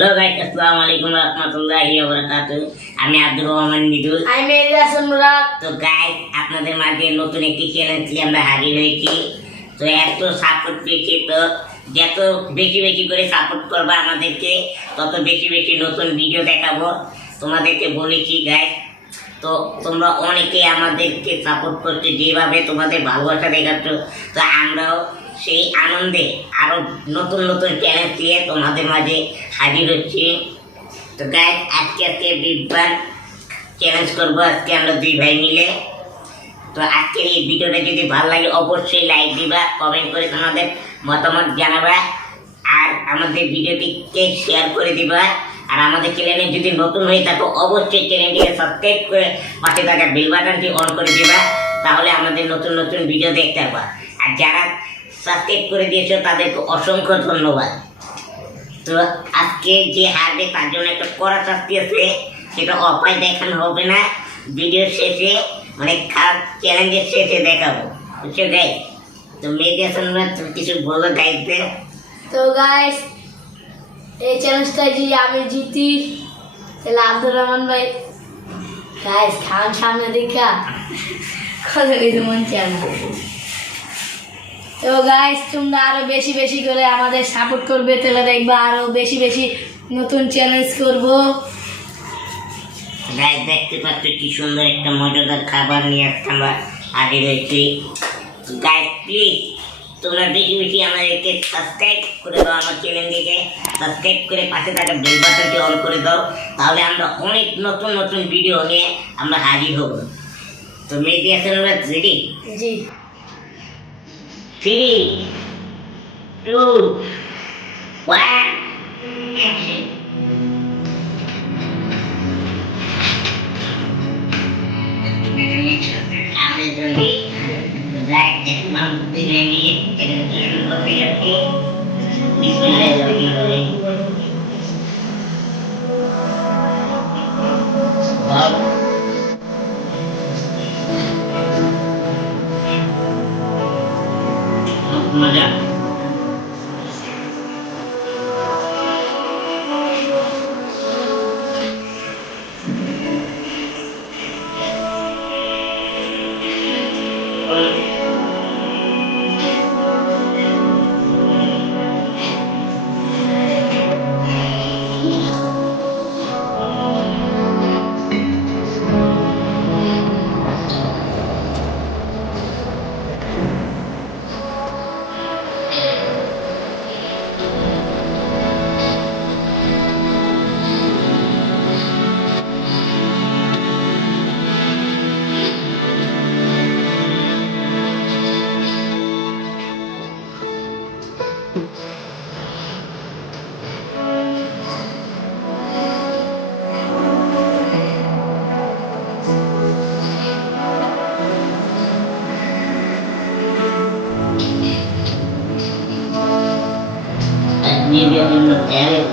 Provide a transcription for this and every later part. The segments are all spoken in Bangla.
হ্যালো গাইস, আসসালামু আলাইকুম রাহমাতুল্লাহি ওয়া বারাকাতুহু। আমি আব্দুর রহমান মিদুল। আমি মেহেদি হাসান মুরাদ। তো গাইস, আপনাদের মাঝে নতুন একটি চ্যালেঞ্জ নিয়ে আমরা হাজির হয়েছি। তো এত সাপোর্ট পেয়েছি, তো যত বেশি বেশি করে সাপোর্ট করবা আমাদেরকে, তত বেশি বেশি নতুন ভিডিও দেখাবো। তোমাদেরকে বলেছি গাইস, তো তোমরা অনেকে আমাদেরকে সাপোর্ট করছো, যেভাবে তোমাদের ভালোবাসা দেখাচ্ছ, তো আমরাও সেই আনন্দে আরো নতুন নতুন চ্যালেঞ্জ নিয়ে তোমাদের মাঝে হাজির হচ্ছি। তো গাইস, আজকে বিজ্ঞান চ্যালেঞ্জ করবো আজকে আমরা দুই ভাই মিলে। তো আজকের এই ভিডিওটা যদি ভালো লাগে অবশ্যই লাইক দিবা, কমেন্ট করে তোমাদের মতামত জানাবা, আর আমাদের ভিডিওটিকে শেয়ার করে দিবা। আর আমাদের চ্যানেলে যদি নতুন হয়ে থাকো অবশ্যই চ্যানেলটিকে সাবস্ক্রাইব করে পাশে থাকা বেল বাটনটি অন করে দিবা, তাহলে আমাদের নতুন নতুন ভিডিও দেখতে পারবা। আর যারা সাবস্ক্রাইব করে দিয়েছো তাদেরকে অসংখ্য ধন্যবাদ। তো আজকে যে হারবে তার জন্য একটা কড়া শাস্তি আছে, সেটা অপায় দেখানো হবে না, ভিডিও শেষে মানে চ্যালেঞ্জের শেষে দেখাবো, বুঝছো গাইস? তো মেয়েদের সঙ্গে তুমি কিছু বলো গাইসদের। তো গাইস, এই চ্যালেঞ্জটা যদি আমি জিতি তাহলে আব্দুর রহমান ভাই গাইস খান সামনে দেখা কথা কিছু মন চায় না। তো গাইস, তোমরা আরো বেশি বেশি করে আমাদের সাপোর্ট করবে, তাহলে দেখবা আরো বেশি বেশি নতুন চ্যালেঞ্জ করব। গাইস, দেখতে পাচ্ছ কি সুন্দর একটা মজাদার খাবার নিয়ে আসতে আমরা আগে রয়েছি। গাইস প্লিজ তোমরা বেশি বেশি আমাদেরকে সাবস্ক্রাইব করে দাও, আমার চ্যানেলটিকে সাবস্ক্রাইব করে পাশে থাকা বেল বাটনটি অন করে দাও, তাহলে আমরা অনেক নতুন নতুন ভিডিও নিয়ে আমরা হাজির হব। তো মেয়েদের চ্যানেল রেডি? জি। 3, 2, 1, action. আমি যদি রাইট নাম দিলে নিয়ে শুরু করতে যাচ্ছি, বিসমিল্লাহির মজা। Media Internet.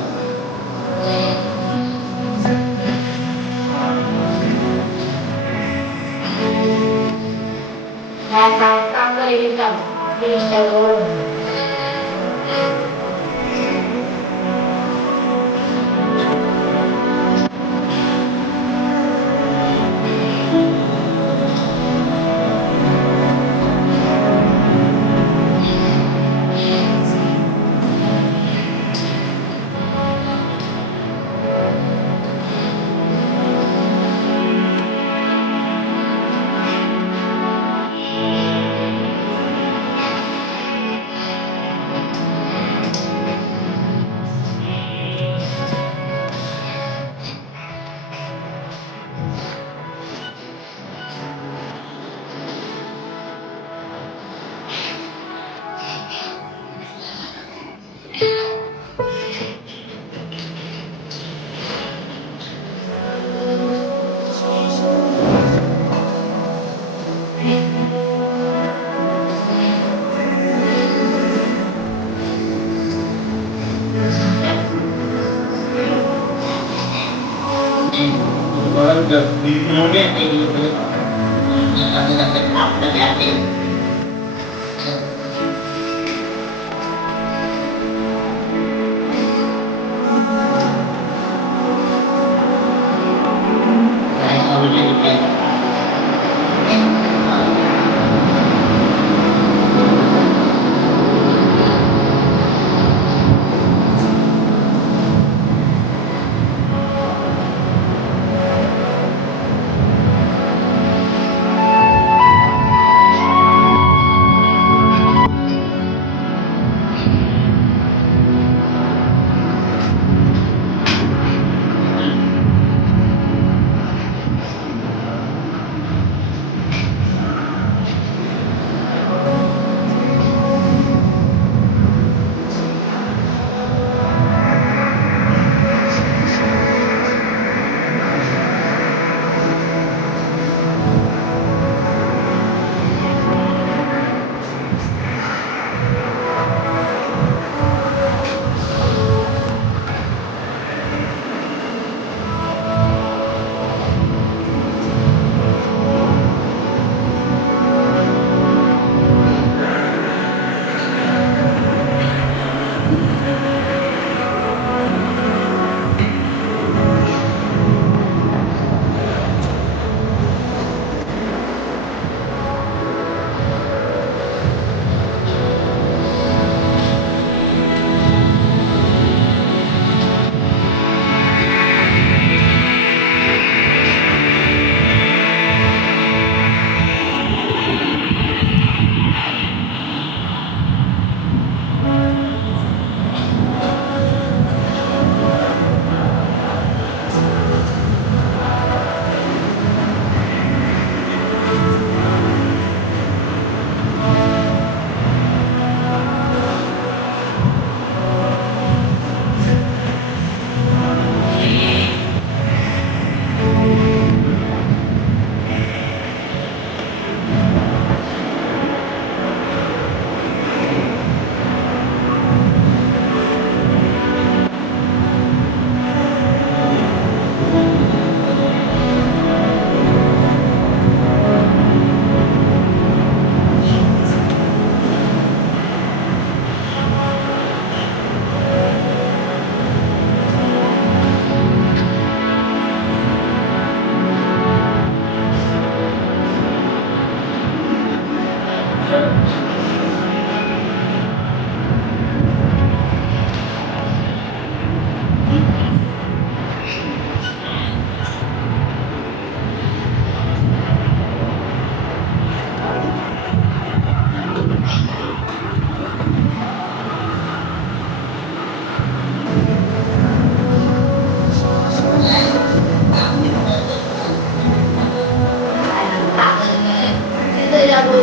খেতে যাবো।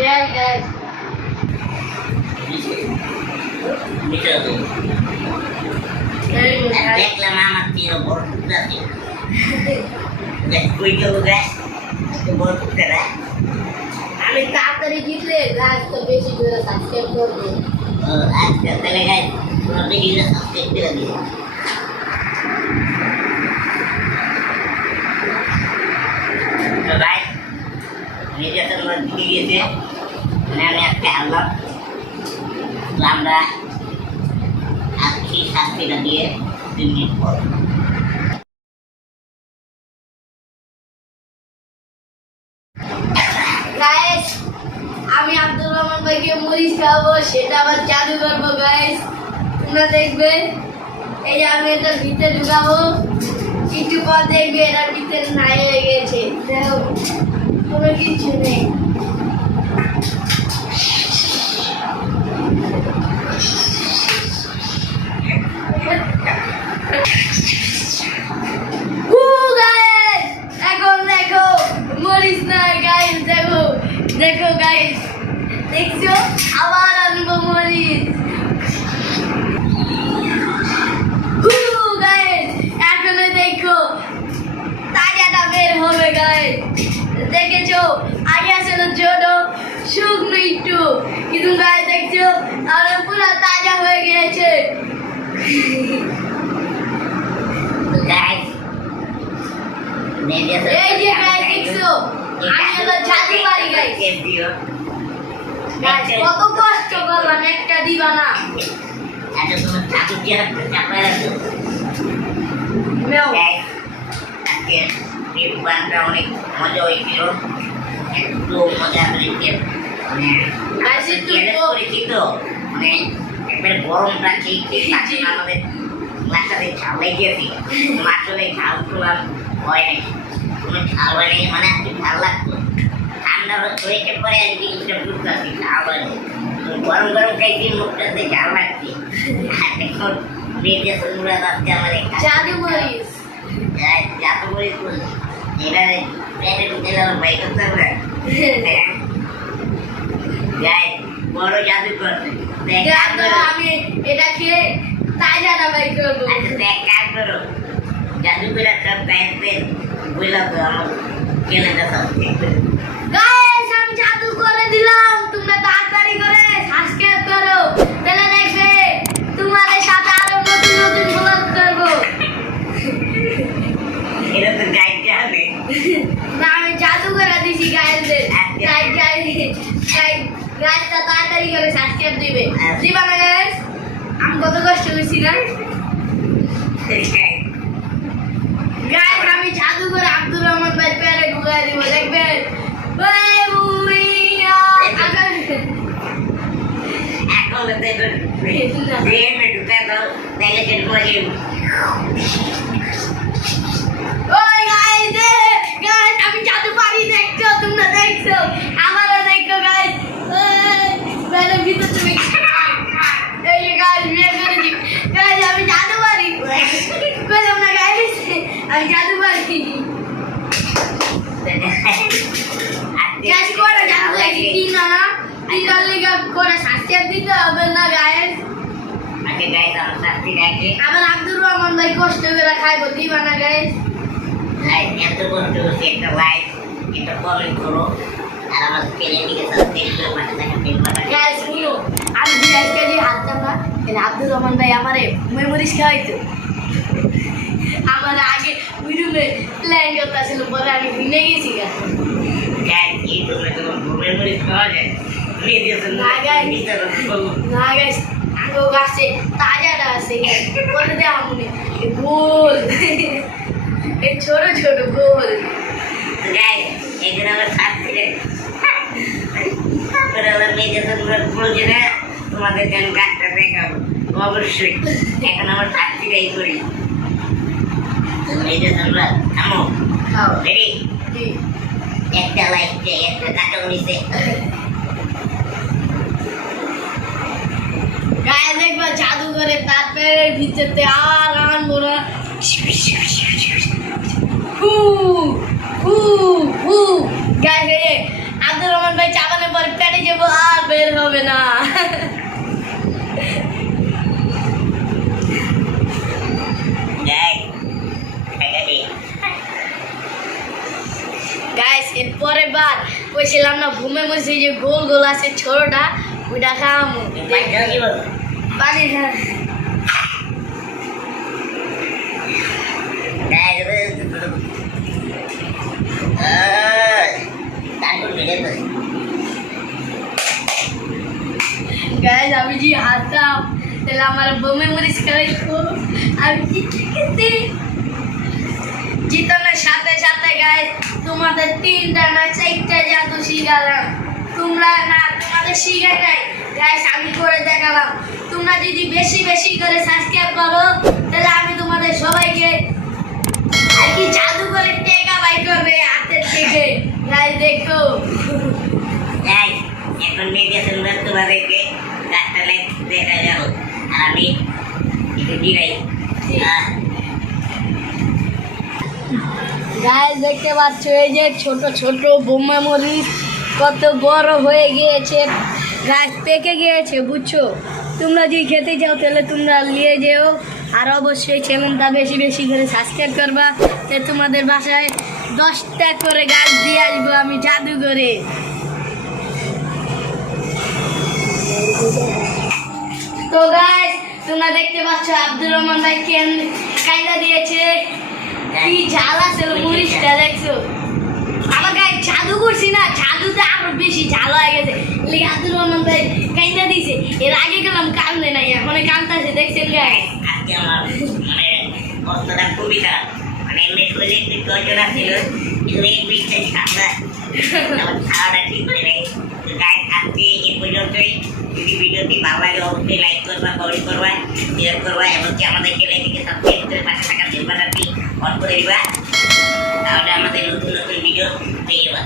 Share guys. Very good guys. দেখলাম আমার তীর বড় টুকরা ছিল কই গেল গাছ বড় টুকরা আমি তাড়াতাড়ি জিতলে গাছ তো বেশি করে সাবস্ক্রাইব করবে। আচ্ছা তাহলে গাছ তোমরা ভিডিওটা সাবস্ক্রাইব করে দিও তো গাছ ভিডিওটা তোমরা দিকে গিয়েছে মানে আমি আজকে হারলাম তো আমরা আজকে শাস্তিটা দিয়ে 2 মিনিট পর গাইস আমি আব্দুর রহমান ভাইকে মরিচ খাওয়াবো, সেটা আবার জাদু করবো গাইস, তোমরা দেখবে। এই যে আমি এটার ভিতরে ঢুকাবো, একটু পর দেখবে এটার ভিতরে নাই হয়ে গেছে, দেখো কোনো কিছু নেই। গাইস এখন দেখো মরিচ নাই গাইস, দেখো দেখো গাইস, দেখছো আবার আনবো মরিচ। গাইস এখনো দেখো তাজাটা বের হবে গাইস, দেখেছো আগে আসলে ছোট শুকনো একটু, কিন্তু গাইস দেখছো আর পুরো তাজা হয়ে গেছে। গাইস এই যে গাইস দেখছো আমি হলো জাদু পারি গাইস। গাইস কত কষ্ট করলাম, একটা দিবা না। আচ্ছা তোমার ঠাকুর চেয়ার চাপায় রাখো নাও গাইস আজকে ট্রিপ বানটা অনেক মজা হয়েছিল, একটু মজা করেছে গাইস একটু করেছি তো মানে একবারে গরমটা ঠিক ঠিক আছে না, আমাদের মাছটাতে ঝাল লেগেছি আসলে ঝাল তোলার ভয় নেই, কোনো ঝাল হয় নেই, মানে একটু ঝাল লাগতো, ঠান্ডা হয়েছে পরে আর কি বুঝতে পারছি ঝাল হয় গরম গরম খাইছি মুখটাতে ঝাল লাগছে। আর এখন বেঁচে শুনরা যাচ্ছে আমার জাদু মরিচ। জাদু মরিচ এবারে পেটে ঢুকে যাওয়ার ভয় করতে হবে গাইস বড় জাদু করছে আমি এটা খেয়ে তাজাটা বাই করবো। আচ্ছা দেখ কাজ করো জাদু করে সব গাইসদের বললাম তো আমার চ্যানেলটা সাবস্ক্রাইব করে গাইস আমি জাদু করে দিলাম, তোমরা তাড়াতাড়ি করে সাবস্ক্রাইব করো, তাহলে দেখবে তোমাদের সাথে আরো নতুন নতুন ব্লগ করবো। এটা তো গাইড হবে না আমি জাদু করে দিছি গাইসদের, গাইসটা তাড়াতাড়ি করে সাবস্ক্রাইব দিবে, দিবা না গাইস? আমি কত কষ্ট করছি গাইস। ব্রেনে ঢুকে দাও তাহলে কেন করে ওই গাইস গাইস আমি জাদু পারি দেখছো তোমরা দেখছো আমারও দেখো গাইস মেরে ভিতর তুমি এই গাইস মেরে করেছি গাইস আমি জাদু পারি কইলাম না গাইস আমি জাদু পারি গাইস করে জাদু লাগি কি না কি লাগা করে শাস্তি দিতে হবে না গাইস আগে গাইস আমার শাস্তি গাইছে আবার আব্দুর রহমান ভাই কষ্ট করে খাইবো দিবা না গাইস গাইস এত কষ্ট করছি একটা লাইক একটা কমেন্ট করো আর আমার চ্যানেলটিকে সাবস্ক্রাইব করে পাশে থাকা বেল বাটন গাইস শুনো আমি যে আজকে যে হাতটা না এটা আব্দুর রহমান ভাই আমারে মেমোরিজ খাওয়াইতো আমার আগে ভিডিওতে প্ল্যান করতেছিল পরে আমি ভুলে গেছি গা গাইস এই তোমরা তো মেমোরি পাওয়া যায় না গাইস আগো গাছে তাজাটা আছে বলে দে আমনে গোল এই ছোট ছোট গোল গাইস এখানে আমার শাস্তি দেয় তারপরে আমার মেয়েদের তোমরা বলছে না তোমাদের যেন কাজটা দেখাবো অবশ্যই এখন আমার শাস্তিটাই করি মেয়েদের তোমরা থামো খাও রেডি জি একটা লাইক চাই একটা টাকা উনিছে গায়ে দেখবা জাদু করে তারপরে ভিতরতে আর আনবো না হু হু হু গায়ে আব্দুর রহমান ভাই চাবানোর পর পেটে যাবো আর বের হবে না গাইস খাইগাটি গাইস এর পরের বার কইছিলাম না ঘুমে মধ্যে যে গোল গোল আছে ছোটটা ওইটা খাওয়ামো পাঁচ জন কি বল পানি খা গাইস তারপর ভিডিও করে গাইস আমি যে হাততাম তাহলে আমার বমে মরিচ খাওয়াইতো আমি জিতে জিতানোর সাথে সাথে গাইস তোমাদের 3টা না 4টা জাদু শিখালাম তোমরা না তোমাদের শিখাই নাই গাইস আমি করে দেখালাম তোমরা যদি বেশি বেশি করে সাবস্ক্রাইব করো তাহলে আমি তোমাদের সবাইকে আর কি জাদু করে টেকা বাই করবে হাতের থেকে গাইস দেখো গাইস এখন মেয়েদের তোমরা তোমাদেরকে একটা লাইক দেখা যাবো আর আমি একটু দিলাই গাইস দেখতে পাচ্ছ এই যে ছোট ছোট বোমা মরিচ কত বড় হয়ে গিয়েছে গাছ পেকে গিয়েছে বুঝছো তোমরা যদি খেতে যাও তাহলে তোমরা নিয়ে যেও আর অবশ্যই চ্যানেলটা বেশি বেশি করে সাবস্ক্রাইব করবা তো তোমাদের বাসায় 10টা করে গাছ দিয়ে আসবো আমি জাদু করে তো গাইস তোমরা দেখতে পাচ্ছ আব্দুর রহমান ভাই কেন কায়দা দিয়েছে কি ঝাল আছে মরিচটা দেখছো আমার গায়ে জাদু করছি না জাদুতে আরো বেশি ঝাল হয়ে গেছে লেগে আব্দুর রহমান ভাই কাইন্দা দিয়েছে এর আগে গেলাম কান্দে নাই এখন কান্দতেছে দেখছেন গায়ে আজকে আমার মানে অবস্থাটা খুবই খারাপ মানে এমনি শরীরে একটু প্রয়োজন ছিল কিন্তু এই বৃষ্টি ঠান্ডা আমার খাওয়াটা ঠিক করে নেই তো গাইস আজকে এই পর্যন্তই যদি ভিডিওটি ভালো লাগে অবশ্যই লাইক করবা কমেন্ট করবা শেয়ার করবা এবং কি আমাদের চ্যানেলটিকে সাবস্ক্রাইব করে পাশে থাকা বেল বাটনটি অন করে দিবা তাহলে আমাদের নতুন নতুন ভিডিও পেয়ে যাবা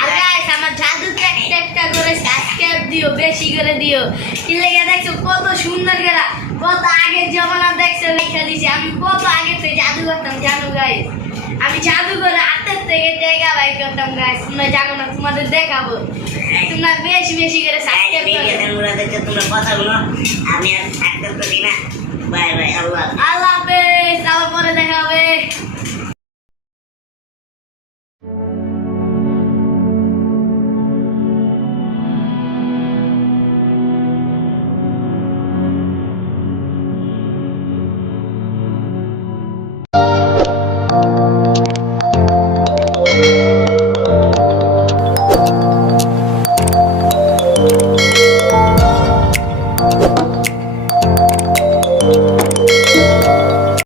আর গাইস আমার জাদুতে একটা করে সাবস্ক্রাইব দিও বেশি করে দিও কি লেগে দেখছো কত সুন্দর গেলা কত আগের জমানা দেখছো লেখা দিছে আমি কত আগে থেকে জাদু করতাম জানো গাইস আমি জাদু করে হাতের থেকে টেকা বাই করতাম গাইস তোমরা জানো না তোমাদের দেখাবো তোমরা বেশি বেশি করে সাবস্ক্রাইব করো তোমরা কথা বলো আমি আর থাকতে পারি না বাই বাই আল্লাহ আল্লাহ হাফেজ আবার পরে দেখা হবে